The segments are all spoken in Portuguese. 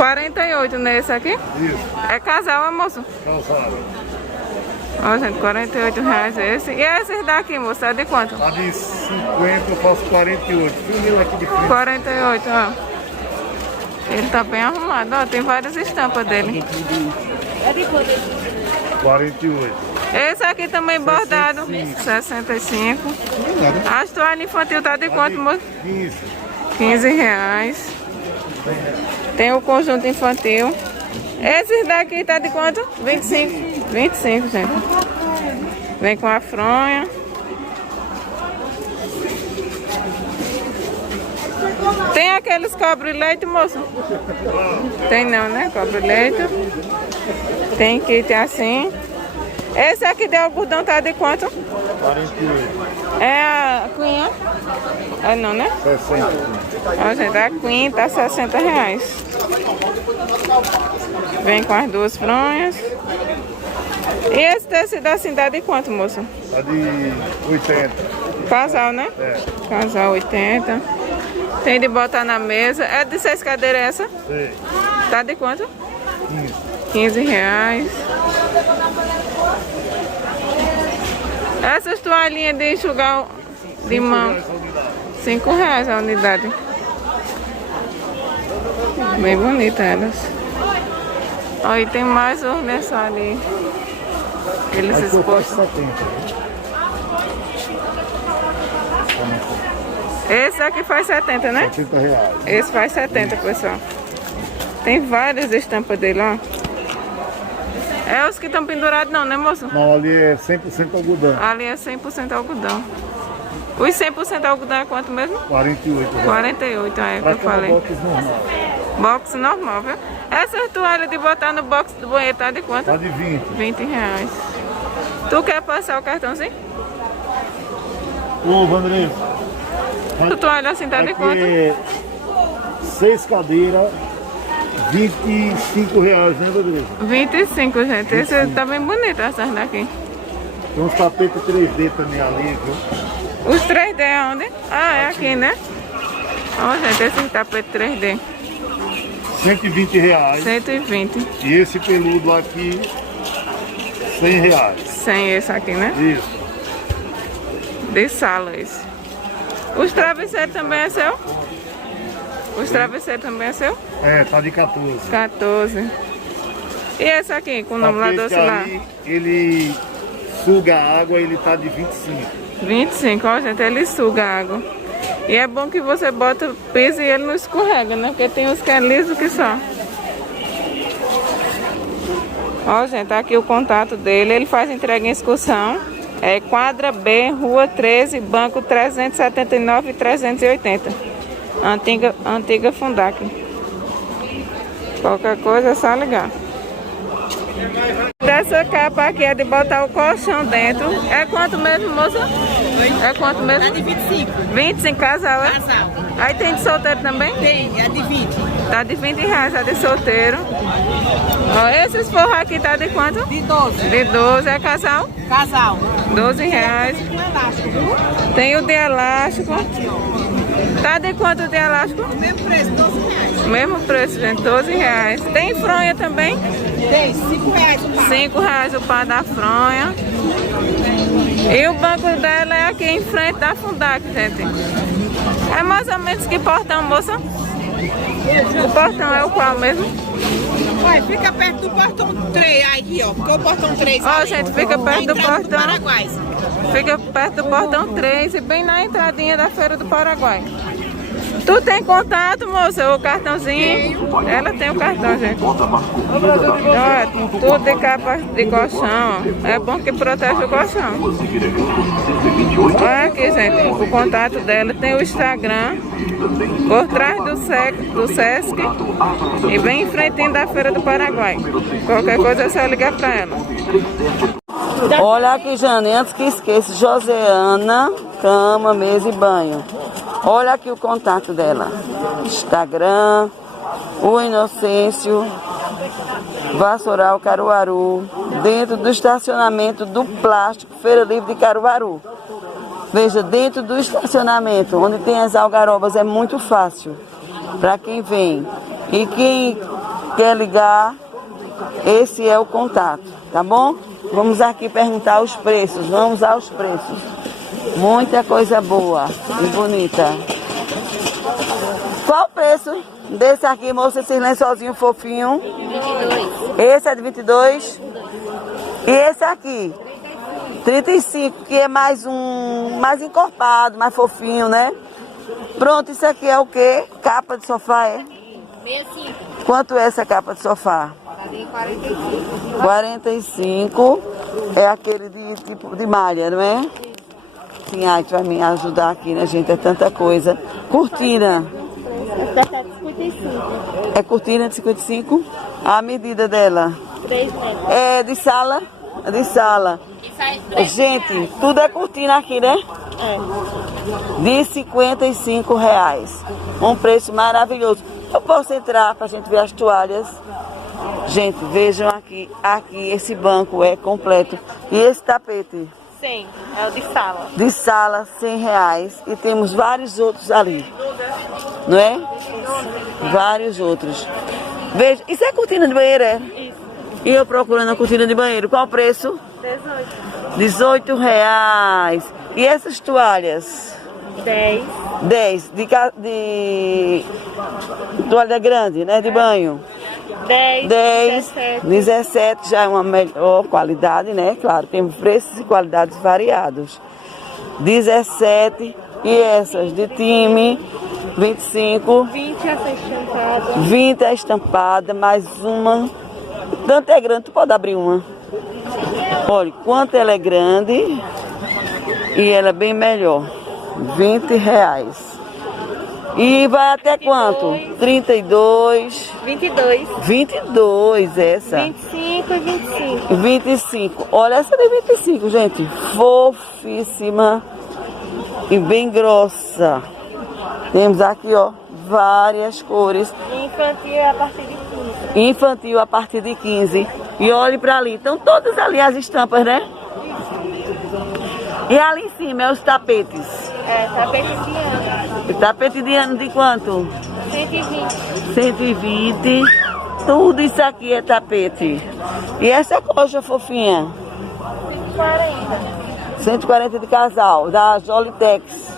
48 nesse aqui? Isso. É casal, moço? Calçado. Ó, gente, R$48 esse. E esses daqui, moço, é de quanto? Tá de 50, eu faço 48. Filhinho aqui de frente. 48, ó. Ele tá bem arrumado, ó. Tem várias estampas dele. É de quanto? 48. Esse aqui também bordado. 65. As toalhas infantil tá de quanto, moço? 15. R$15. Tem o conjunto infantil. Esses daqui tá de quanto? 25. 25, gente. Vem com a fronha. Tem aqueles cobre-leite, moço? Tem não, né? Cobre-leite. Tem kit assim. Esse aqui de algodão tá de quanto? 48. É a Queen? É não, né? 60. Ó, gente, a Queen tá R$60. Vem com as duas fronhas. E esse tecido assim dá de quanto, moço? Tá de 80. Casal, né? É. Casal 80. Tem de botar na mesa. É de 6 cadeiras essa? Sei. Tá de quanto? 15. R$15. Essas toalhinhas de enxugar de mão. R$5 a unidade. Bem bonita elas. Aí tem mais um nessa ali. Eles Aí eu faço expostos. 70. Esse aqui faz 70, né? R$70. Esse faz 70, pessoal. Tem várias estampas dele, ó. É os que estão pendurados não, né, moço? Não, ali é 100% algodão. Ali é 100% algodão. Os 100% algodão é quanto mesmo? 48. 48, é o que Pra eu falei. box normal. Box normal, viu? Essas toalhas de botar no box do banheiro tá de quanto? Tá de 20. R$20. Tu quer passar o cartãozinho? Ô, Vandrei. Tu toalha assim tá de Aqui quanto? é 6 cadeiras, R$25, né, Vandrei? 25, gente. Esse tá bem bonito, essas daqui. Tem uns tapetes 3D também ali, viu? Os 3D é onde? Ah, é aqui, né? Ó, gente, esse tapete 3D. R$120. 120. E esse peludo aqui, R$100. 100 esse aqui, né? Isso. De sala esse. Os travesseiros também é seu? Os travesseiros também é seu? É, tá de 14. 14. E esse aqui, com o nome lá do Tapete celular? ali, ele suga a água, ele tá de 25. 25, ó, gente, ele suga a água. E é bom que você bota o piso e ele não escorrega, né? Porque tem uns que é liso que só. Ó, gente, tá aqui o contato dele. Ele faz entrega em excursão. É quadra B, rua 13, banco 379 e 380. Antiga Fundac. Qualquer coisa é só ligar. Dessa capa aqui é de botar o colchão dentro. É quanto mesmo, moça? É quanto mesmo? Tá de 25. 25 casal, é? Casal. Aí tem de solteiro também? Tem, é de 20. Tá de R$20 a de solteiro. Ó, esses forros aqui tá de quanto? De 12. De 12, é casal? Casal. R$12. Com elástico, viu? Tem o de elástico. Tá de quanto o de elástico? O mesmo preço, R$12. Mesmo preço, gente, R$12. Tem fronha também? Tem, R$5 o par. R$5 o par da fronha. E o banco dela é aqui em frente da Fundac, gente. É mais ou menos que portão, moça? O portão é o qual mesmo? Olha, fica perto do portão 3 aí, ó. Porque o portão 3 Ó, gente, fica perto do entrada portão. Paraguai. Fica perto do portão 3 e bem na entradinha da Feira do Paraguai. Tu tem contato, moça? O cartãozinho? Ela tem o cartão, gente. Olha, tudo de capa de colchão. É bom que protege o colchão. Olha aqui, gente, o contato dela. Tem o Instagram, por trás do Sesc e bem em frente da Feira do Paraguai. Qualquer coisa é só ligar pra ela. Olha aqui, Jane, antes que esqueça, Joseana, cama, mesa e banho. Olha aqui o contato dela. Instagram, o Inocêncio, Vassoural, Caruaru, dentro do estacionamento do Plástico, Feira Livre de Caruaru. Veja, dentro do estacionamento, onde tem as algarobas, é muito fácil para quem vem. E quem quer ligar, esse é o contato, tá bom? Vamos aqui perguntar os preços, vamos aos preços. Muita coisa boa e bonita. Qual o preço desse aqui, moça, esse lençolzinho fofinho? 22. Esse é de 22. E esse aqui? 35, que é mais encorpado, mais fofinho, né? Pronto, isso aqui é o quê? Capa de sofá, é? 65. Quanto é essa capa de sofá? 45. 45 é aquele tipo de malha, não é? Sim, ai, tu vai me ajudar aqui, né, gente? É tanta coisa. Cortina. É cortina de 55? A medida dela? 3 metros. É de sala? É de sala. Gente, tudo é cortina aqui, né? É. De R$55. Um preço maravilhoso. Eu posso entrar pra gente ver as toalhas? Gente, vejam aqui. Aqui esse banco é completo. E esse tapete? 100. É o de sala. De sala, R$100. E temos vários outros ali. Não é? Vários outros. Veja, isso é cortina de banheiro, é? Isso. E eu procurando a cortina de banheiro. Qual o preço? 18. R$18. E essas toalhas? 10. 10. De toalha grande, né? De banho. 10. 10. 17 já é uma melhor qualidade, né? Claro, tem preços e qualidades variados. 17. E essas de time? 25. 20 essa estampada. 20 a estampada, mais uma. Tanto é grande, tu pode abrir uma. Olha, quanto ela é grande e ela é bem melhor. R$20. E vai até quanto? 32. 22. 22 essa. 25 e 25. 25. Olha essa de 25, gente. Fofíssima e bem grossa. Temos aqui, ó, várias cores. Infantil é a partir de 15. Infantil a partir de 15. E olhe para ali. Estão todas ali as estampas, né? E ali em cima é os tapetes. É, tapete de ano. E tapete de ano de quanto? 120. 120. Tudo isso aqui é tapete. E essa coxa fofinha? 140. 140 de casal, da Jolitex.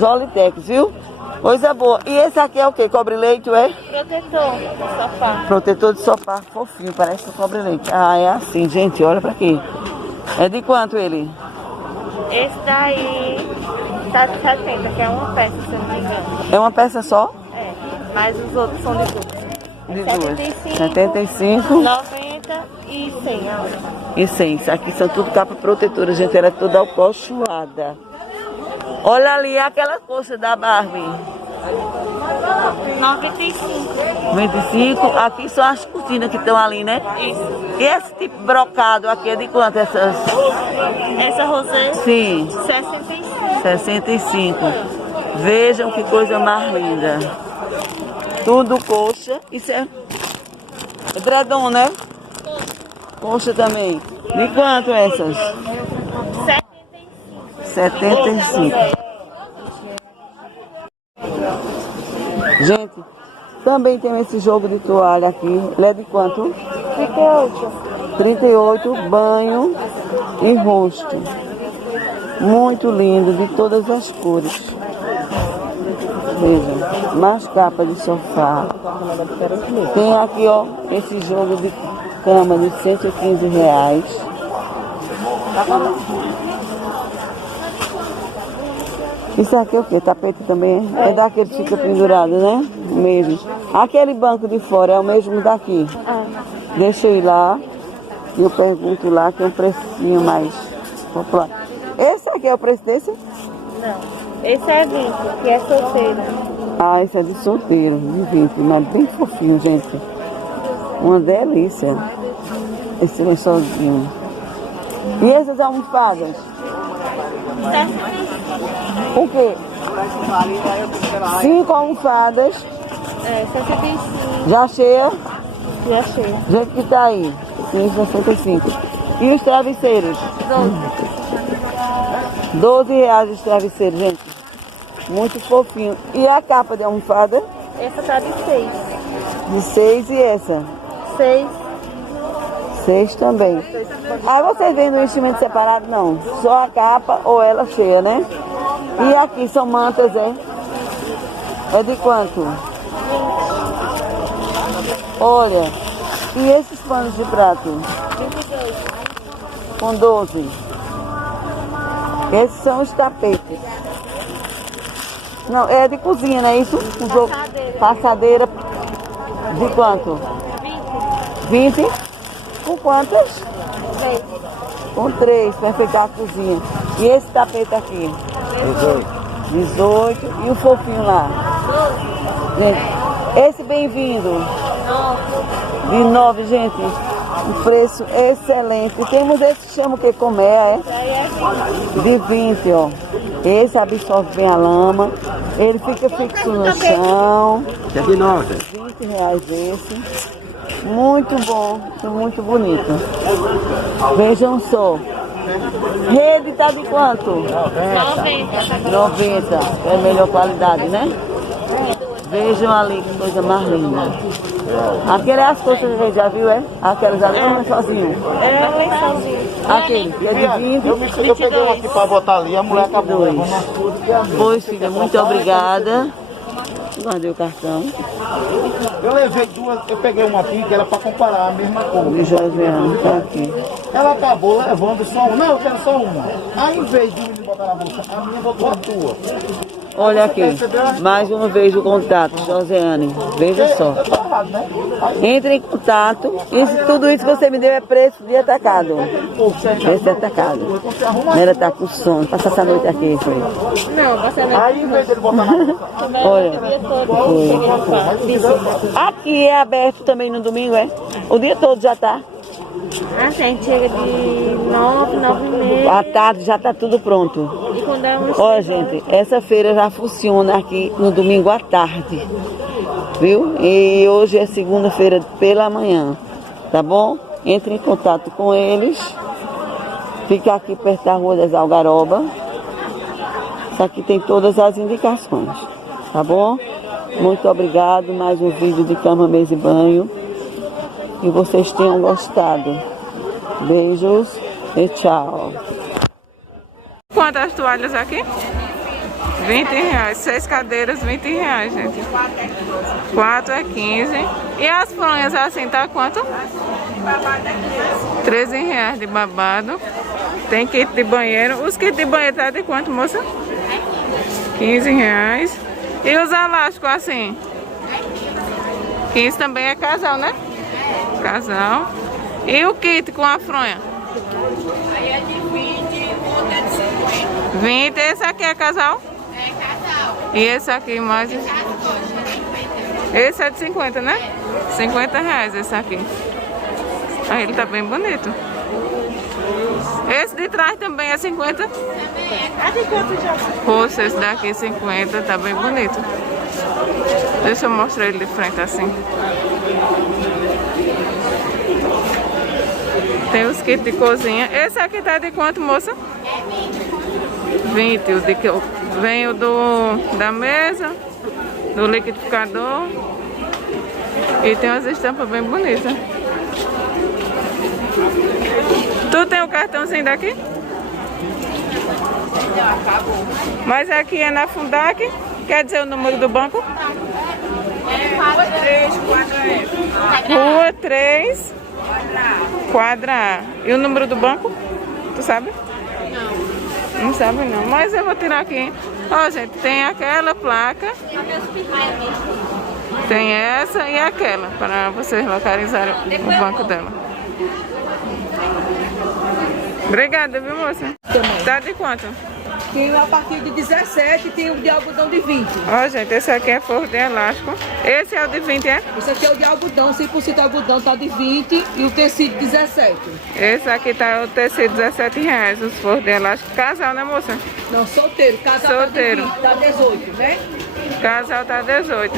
Jolitex, viu? Coisa boa. E esse aqui é o quê? Cobre-leito, é? Protetor do sofá. Protetor de sofá fofinho, parece um cobre-leite. Ah, é assim, gente, olha pra aqui. É de quanto ele? Esse daí tá de 70, que é uma peça, se eu não me engano. É uma peça só? É, mas os outros são de duas. De duas. 75, 75 90 e 100. e 100. Isso aqui são tudo capa protetora, gente. Ela é toda alcochoada. Olha ali aquela coxa da Barbie. 95. 25. Aqui são as cortinas que estão ali, né? Isso. E esse tipo brocado aqui é de quanto essas? Essa rosé, Sim, 65. 65. Vejam que coisa mais linda. Tudo coxa. Isso é edredom, né? Coxa também. De quanto essas? 75. Gente, também tem esse jogo de toalha aqui. Ele é de quanto? 38. 38, banho e rosto. Muito lindo, de todas as cores. Veja, mais capa de sofá. Tem aqui, ó, esse jogo de cama de R$115. Isso aqui é o quê? Tapete também? É daquele que fica pendurado, né? Mesmo. Aquele banco de fora é o mesmo daqui. Deixa eu ir lá e eu pergunto lá, que é um precinho mais popular. Esse aqui é o preço desse? Não. Esse é 20, que é solteiro. Ah, esse é de solteiro, de 20, mas bem fofinho, gente. Uma delícia. Esse lençolzinho. E essas almofadas? 75. O quê? 5 almofadas, É, 65. já cheia. Já cheio. Gente que tá aí, 65. E os travesseiros? 12 reais os travesseiros, gente. Muito fofinho. E a capa de almofada? Essa tá de 6. De 6 e essa? 6. 6 também. Aí vocês vendem o enchimento separado? Não. Só a capa ou ela cheia, né? E aqui são mantas, é? É de quanto? Olha. E esses panos de prato? 22. Com 12. Esses são os tapetes. Não, é de cozinha, não é isso? Passadeira. Passadeira. De quanto? 20. 20? Com quantas? 3. Com 3, para enfeitar a cozinha. E esse tapete aqui? 18. E o fofinho lá? 12. Gente, esse bem-vindo? 9. De 9, gente. Um preço excelente. Temos esse que chama o que? Comé, é? Daí é 20. De 20, ó. Esse absorve bem a lama. Ele fica fixo no chão. É de 9. 20 reais esse. Muito bom e muito bonito. Vejam só. Rede tá de quanto? 90. 90. É a melhor qualidade, né? Vejam ali que coisa mais linda. Aquele é as coisas que a gente já viu, é? Aquelas ali não é sozinho. É um lençolzinho. Aquele que é de 20. Eu peguei um aqui pra botar ali, a mulher acabou levando as coisas. Pois, filha, muito obrigada. Guardei o cartão. Eu levei duas, eu peguei uma aqui que era pra comparar a mesma cor. E Josiane tá aqui. Ela acabou levando só uma. Não, eu quero só uma. Aí em vez de um menino botar na bolsa, a minha botou a tua. Olha aqui, mais uma vez o contato, Josiane. Veja só. Eu tô errado, né? Entre em contato. Tudo isso que você me deu é preço de atacado. Esse é atacado. Ela tá com sono. Passa essa noite aqui, foi. Não, você não. Aí em vez dele botar na bolsa, Olha. Foi. Aqui é aberto também no domingo, é? O dia todo já tá. A gente chega de 9, 9 e meia. À tarde já tá tudo pronto. E quando é uns Olha, gente, essa feira já funciona aqui no domingo à tarde. Viu? E hoje é segunda-feira pela manhã. Tá bom? Entre em contato com eles. Fica aqui perto da Rua das Algarobas. Isso aqui tem todas as indicações. Tá bom? Muito obrigado. Mais um vídeo de cama, mesa e banho. Que vocês tenham gostado. Beijos e tchau. Quantas toalhas aqui? 20 reais. 6 cadeiras, 20 reais, gente. 4 é 15. E as fronhas assim, tá quanto? 13 reais de babado. Tem kit de banheiro. Os kits de banheiro tá de quanto, moça? 15 reais. E os elásticos assim? 15 também é casal, né? Casal. E o kit com a fronha? Aí é de 20, outra é de 50. 20. Esse aqui é casal? É casal. E esse aqui mais... Esse é de 50, né? 50 reais esse aqui. Aí ele tá bem bonito. Esse de trás também é 50? Também é. A de quanto já? Poxa, esse daqui é 50, tá bem bonito. Deixa eu mostrar ele de frente assim. Tem os kits de cozinha. Esse aqui tá de quanto, moça? É 20. O de que vem o da mesa, do liquidificador. E tem umas estampas bem bonitas. Tu tem o cartãozinho daqui? Não, acabou. Mas aqui é na Fundac. Quer dizer o número do banco? É 43, 4 Rua 3, quadra A. E o número do banco? Tu sabe? Não. Não sabe não. Mas eu vou tirar aqui. Ó, gente, tem aquela placa. Tem essa e aquela. Para vocês localizarem o banco dela. Obrigada, viu, moça? Tá de quanto? Tem a partir de 17 e tem o de algodão de 20. Ó, gente, esse aqui é forro de elástico. Esse é o de 20, é? Esse aqui é o de algodão, 100% algodão tá de 20 e o tecido 17. Esse aqui tá o tecido 17 reais, os forros de elástico. Casal, né, moça? Não, solteiro. Casal Solteiro. tá de 20, tá 18, né? Casal tá 18.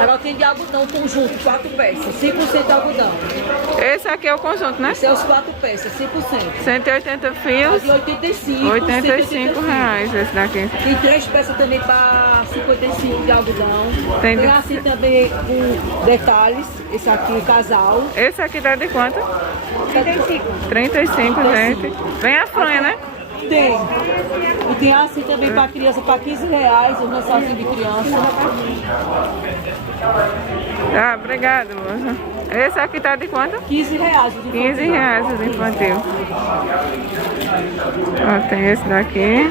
Agora tem de algodão conjunto, 4 peças, 100% algodão. Esse aqui é o conjunto, né? Esse é os 4 peças, 100%. 180 fios, De 85, 85 180 reais esse daqui. Tem 3 peças também para 55 de algodão. Tem Tem de- assim também com detalhes. Esse aqui, casal. Esse aqui tá de quanto? 35. 35, gente. Vem a fronha, né? Tem. E tem assim também para criança, para 15 reais, os lançadinhos de criança. Tá, obrigado, moça. Esse aqui tá de quanto? 15 reais. De 15 reais o infantil. Ó, tem esse daqui.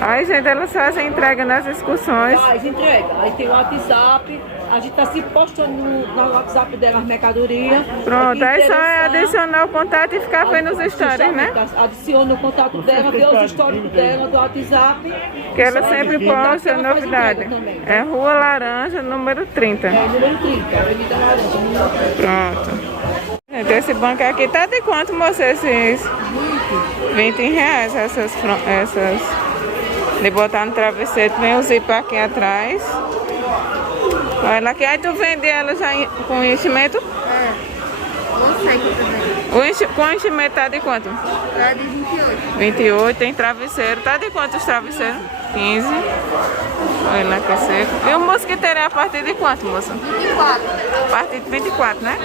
Aí, gente, elas fazem entrega nas excursões. Faz entrega. Aí tem o WhatsApp. A gente tá se postando no WhatsApp dela as mercadorias. Pronto, aí só é interessar, adicionar o contato e ficar vendo os stories, né? Adiciona o contato dela, vê os históricos dela do WhatsApp. Que ela sempre posta Ela faz novidade. entrega também. É Rua Laranja, número 30. É número 30, Avenida Laranja, número 30. Pronto. Gente, esse banco aqui tá de quanto, moça? Esses 20 reais, essas de botar no travesseiro. Tem o zíper aqui atrás. Olha aqui, aí tu vende ela já com enchimento? Com enchimento tá de quanto? Tá de 28. 28, tem travesseiro. Tá de quantos travesseiros? 15. Olha lá que é seco. E o mosquiteiro é a partir de quanto, moça? 24. A partir de 24, né?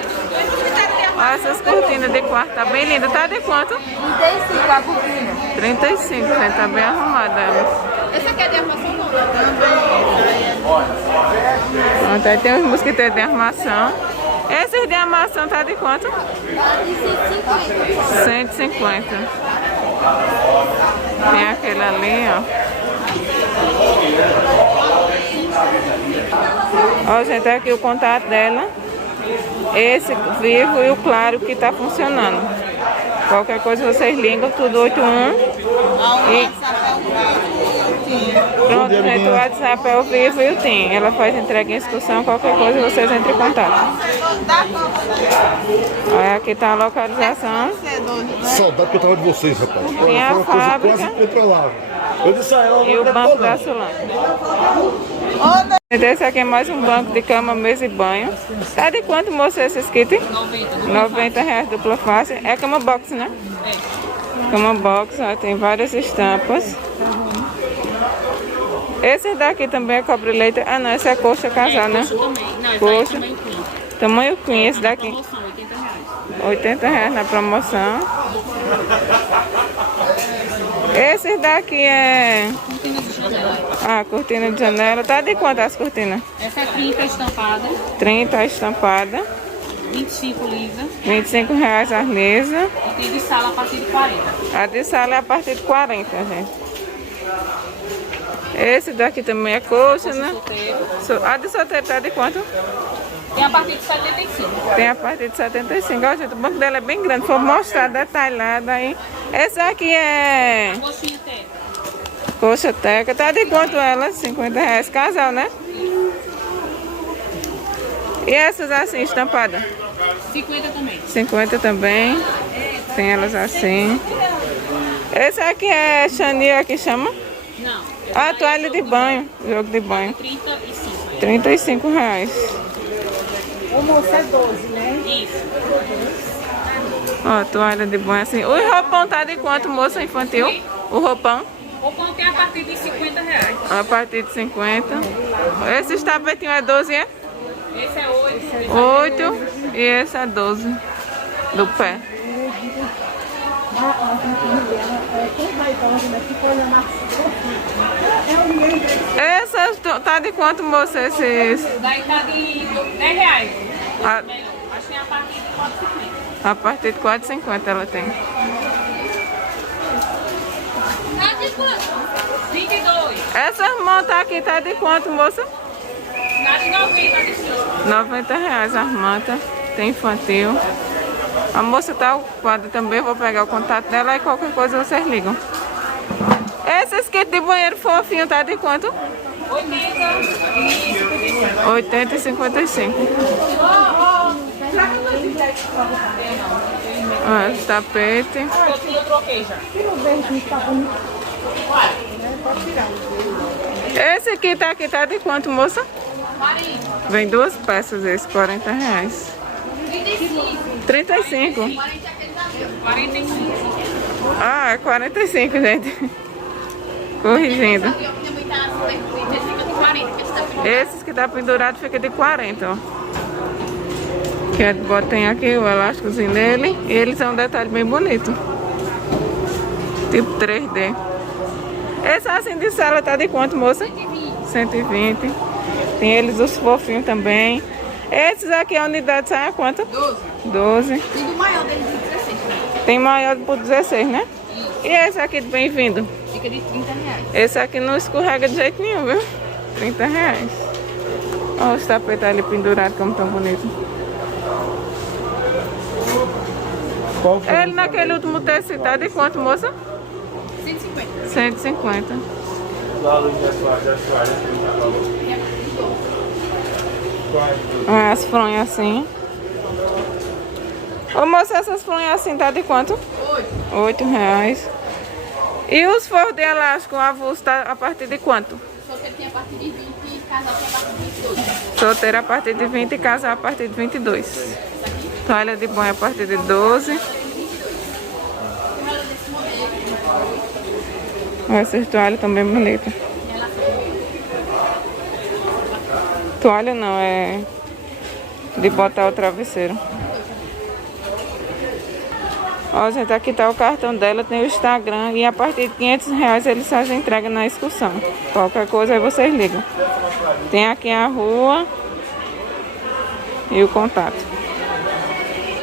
Olha essas cortinas de quarto, tá bem linda. Tá de quanto? 35 a cortina. 35, gente, tá bem arrumada ela. Esse aqui é de armação não? Pronto, aí tem os mosquiteiros de armação. Esses de armação tá de quanto? Tá de 150. 150. Tem aquele ali, ó. Ó, gente, aqui o contato dela. Esse vivo e o claro que tá funcionando. Qualquer coisa vocês ligam, tudo 81. E pronto, gente, o WhatsApp é o Vivo e o TIM. Ela faz entrega em excursão, qualquer coisa vocês entrem em contato. Olha, aqui tá a localização. Saudade que eu tava de vocês, rapaz. Tem a Foi uma coisa fábrica. quase incontrolável. Eu disse a ela, E o banco da Sulana. Esse aqui é mais um banco de cama, mesa e banho. Tá de quanto, moça, esses kits? 90 reais dupla face. É cama box, né? Cama box, ó, tem várias estampas. Esse daqui também é cobre-leite. Ah, não, esse é coxa casal, né? Coxa. Tamanho queen, esse daqui. 80 reais na promoção. Esse daqui é... Ah, cortina de janela. Tá de quanto as cortinas? Essa é 30 estampada, 30 estampada. 25 lisa 25 reais a mesa. e tem de sala a partir de 40. A de sala é a partir de 40, gente. Esse daqui também é coxa, né? A de solteiro tá de quanto? Tem a partir de 75. Tem a partir de 75. Ó, gente, o banco dela é bem grande. Vou mostrar detalhado aí. Esse aqui é Coxinha teca. coxa teca. Tá de quanto ela? 50 reais. Casal, né? E essas assim, estampadas? 50 também. 50 também. Tem elas assim. Esse aqui é chanil, aqui chama? Não. Ah, toalha de banho. Jogo de banho. 35. 35 reais. O moço é 12, né? Isso. Ó, toalha de banho assim. O roupão tá de quanto, moça infantil? O roupão? O pão tem a partir de 50 reais. A partir de 50. Esse tapetinho é 12, é? Esse é 8. 8 e esse é 12 do pé. Essa tá de quanto, moça? Esses? Daí tá de 10 reais. A, Melhor. Acho que tem a partir de 4,50. a partir de 4,50 ela tem. Tá de quanto? 22. Essa manta aqui tá de quanto, moça? Tá de 90, de 5. 90 reais a manta. Tem infantil. A moça tá ocupada também, vou pegar o contato dela e qualquer coisa vocês ligam. Esses kits de banheiro fofinho tá de quanto? 80 e 55. Ó, esse tapete. Eu troquei já. Esse aqui tá de quanto, moça? 40. Vem duas peças esse, 40 reais. 35. 45. Ah, é 45, gente. Corrigindo. fica de 40, que está pendurado. Esses que tá pendurado fica de 40, ó. Que tem aqui o elásticozinho dele. E eles são um detalhe bem bonito. Tipo 3D. Esse assim de sala tá de quanto, moça? 120. Tem eles os fofinhos também. Esses aqui a unidade sai a quanto? 12. E do maior deles de 16. Tem maior por 16, né? E esse aqui de bem-vindo? Fica de 30 reais. Esse aqui não escorrega de jeito nenhum, viu? 30 reais. Olha os tapetes ali pendurados, como tão bonito. Qual foi? Ele naquele último tecido tá de quanto, moça? 150. 150. As fronhas assim. Ô moça, essas fronhas assim tá de quanto? 8 reais. E os forros de elástico avulso tá a partir de quanto? Solteiro tem a partir de 20 e casal tem a partir de 22. Solteiro a partir de 20 e casal a partir de 22. Toalha de banho a partir de 12. Essas toalhas também bonitas. Toalha não, é de botar o travesseiro. Ó, gente, aqui tá o cartão dela, tem o Instagram e a partir de 500 reais eles fazem entrega na excursão. Qualquer coisa aí vocês ligam. Tem aqui a rua e o contato.